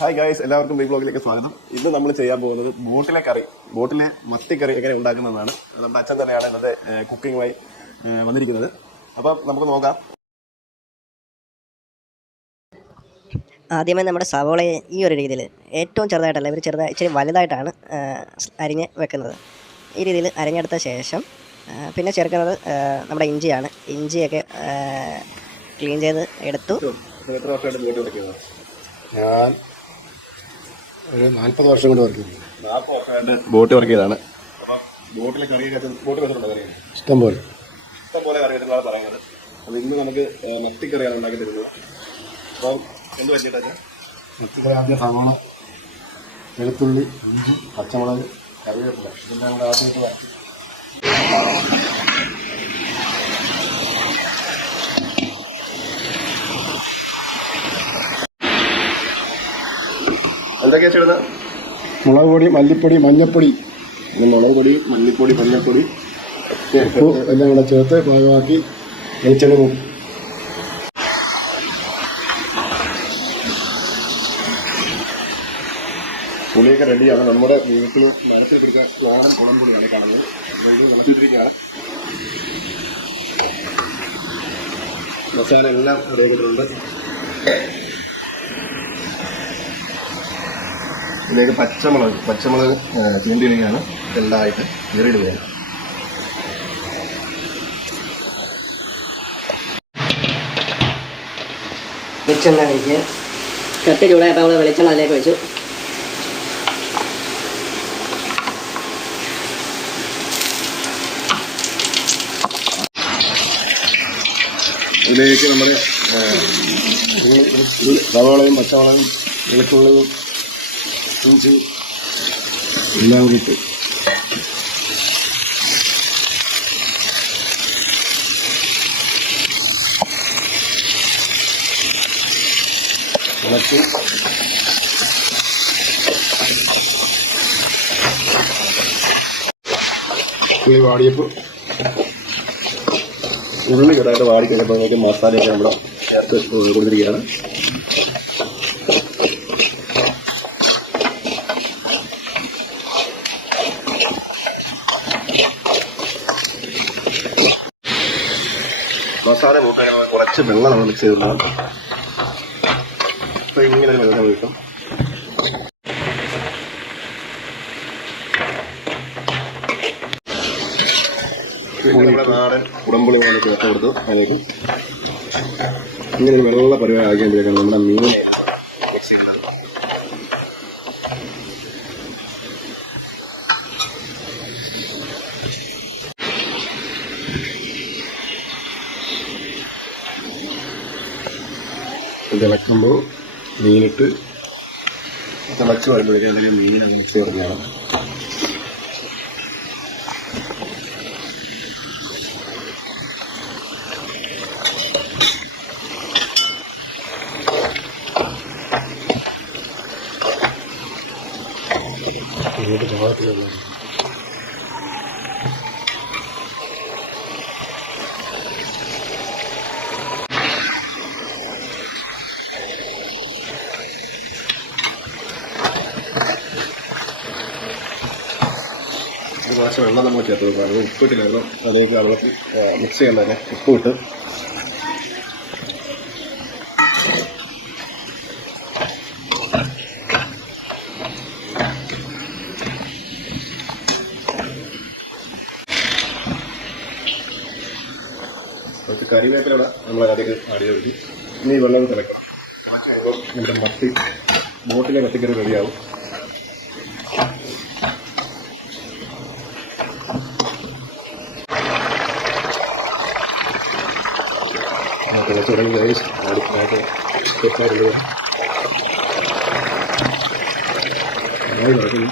Hi guys, എല്ലാവർക്കും big ബ്ലോഗിലേക്ക് സ്വാഗതം. ഇന്ന് നമ്മൾ ചെയ്യാൻ പോകുന്നത് ബോട്ടിലെ മത്തിക്കറി എങ്ങനെ ഉണ്ടാക്കുന്നതാണ്. നമ്മുടെ അച്ഛൻ തന്നെയാണ് ഇന്നത്തെ കുക്കിങ്ങുമായി വന്നിരിക്കുന്നത്. അപ്പം നമുക്ക് നോക്കാം. ആദ്യമേ നമ്മുടെ സവോളയെ ഈ ഒരു രീതിയിൽ ഏറ്റവും ചെറുതായിട്ടല്ല, ഇവർ ഇച്ചിരി വലുതായിട്ടാണ് അരിഞ്ഞ് വെക്കുന്നത്. ഈ രീതിയിൽ അരിഞ്ഞെടുത്ത ശേഷം പിന്നെ ചേർക്കുന്നത് നമ്മുടെ ഇഞ്ചിയാണ്. ഇഞ്ചിയൊക്കെ ക്ലീൻ ചെയ്ത് എടുത്തു. എത്ര വർഷമായിട്ട് ബോട്ട് വയ്ക്കുന്നത്? ഞാൻ ഒരു 40 വർഷം കൊണ്ട് വർക്ക് ചെയ്തു. 40 വർഷമായിട്ട് ബോട്ട് വർക്ക് ചെയ്തതാണ്. അപ്പം ബോട്ടിലെ കറിയൊക്കെ ബോട്ട് വെച്ചിട്ടുണ്ടോ? കറി ഇഷ്ടംപോലെ കറി വെച്ചിട്ടുള്ള പറയുന്നത്. അപ്പോൾ ഇന്ന് നമുക്ക് മത്തിക്കറിയാണ് ഉണ്ടാക്കി തരുന്നത്. അപ്പം എന്ത് പറ്റിയിട്ടാ? മത്തിക്കറി ആദ്യം സവാള, വെളുത്തുള്ളി, ഇഞ്ചി, പച്ചമുളക്, കറിവേപ്പില ഇതെല്ലാം കൂടെ ആദ്യമായിട്ട് വരച്ച് എന്തൊക്കെയാ ചേർന്നത്? മുളക് പൊടി, മല്ലിപ്പൊടി, മഞ്ഞൾപ്പൊടി, മുളക് പൊടി, മല്ലിപ്പൊടി, മഞ്ഞൾപ്പൊടി ഉപ്പ് എല്ലാം കൂടെ ചേർത്ത് പാകമാക്കി വെളിച്ചെണ്ണ പോകും. പുളിയൊക്കെ റെഡിയാണ്. നമ്മുടെ വീട്ടിൽ മരത്തിൽ പിടിച്ച ചോളം കുളംപൊടിയാണ് കാണുന്നത്. ഇത് വിളച്ചിട്ടിരിക്കുകയാണ്. മസാല എല്ലാം റെഡിയാക്കിയിട്ടുണ്ട്. ഇതിലേക്ക് പച്ചമുളക് ചീണ്ടിയിടുകയാണ്. രണ്ടായിട്ട് കീറിയിടുകയാണ്. വെളിച്ചെണ്ണ ഒഴിക്കുക. കത്തി ചൂടായപ്പോൾ നമ്മൾ വെളിച്ചെണ്ണ അതിലേക്ക് വെച്ചു. ഇതിലേക്ക് നമ്മൾ സവാളയും പച്ചമുളകും വെളുത്തുള്ളിയും ഇഞ്ചി എല്ലാം കൂടി ഇട്ട് ഇളക്കി ഉള്ളി വാടിയപ്പോൾ ഉള്ളി ചെറുതായിട്ട് വാടി കഴിഞ്ഞപ്പോഴേക്കും മസാലയൊക്കെ നമ്മൾ ചേർത്ത് കൊടുത്തിരിക്കുകയാണ്. മസാല കൂട്ടാൻ കുറച്ച് വെള്ളം നമ്മൾ മിക്സ് ചെയ്തിട്ടുണ്ടാകും. അപ്പോൾ ഇങ്ങനെ ഒരു വെള്ളം കിട്ടും. നമ്മുടെ നാടൻ കുടംപുളി പോലെ ചേർത്ത് കൊടുത്തു. അതിലേക്ക് ഇങ്ങനെ ഒരു വെള്ള പരിപാടി ആക്കിക്കൊണ്ടിരിക്കുകയാണ് നമ്മുടെ മീൻ മിക്സ് ചെയ്യുന്നത്. തിളക്കുമ്പോൾ മീനിട്ട് തിളച്ച് വരുമ്പോഴേക്കും അല്ലെങ്കിൽ മീൻ അങ്ങനെ മിക്സ് ചെയ്യുകയാണ്. കുറച്ച് വെള്ളം നമ്മൾ ചേർത്ത് കൊടുക്കുക. അത് ഉപ്പിട്ടില്ലായിരുന്നു. അതിലേക്ക് വെള്ളത്തിൽ മിക്സ് ചെയ്യാൻ തന്നെ ഉപ്പിട്ട് കുറച്ച് കറിവേപ്പിലൂടെ നമ്മൾ അതിലേക്ക് ആഡ് ചെയ്ത് ഇനി വെള്ളം തിളക്കണം. കുറച്ച് കഴിയുമ്പോൾ നമ്മുടെ ബോട്ടിലെ മത്തിക്കറി റെഡിയാവും. തിളച്ച് തുടങ്ങി അടുത്തായിട്ട് തെറ്റാറുള്ളത് ആയി നടക്കുന്നു.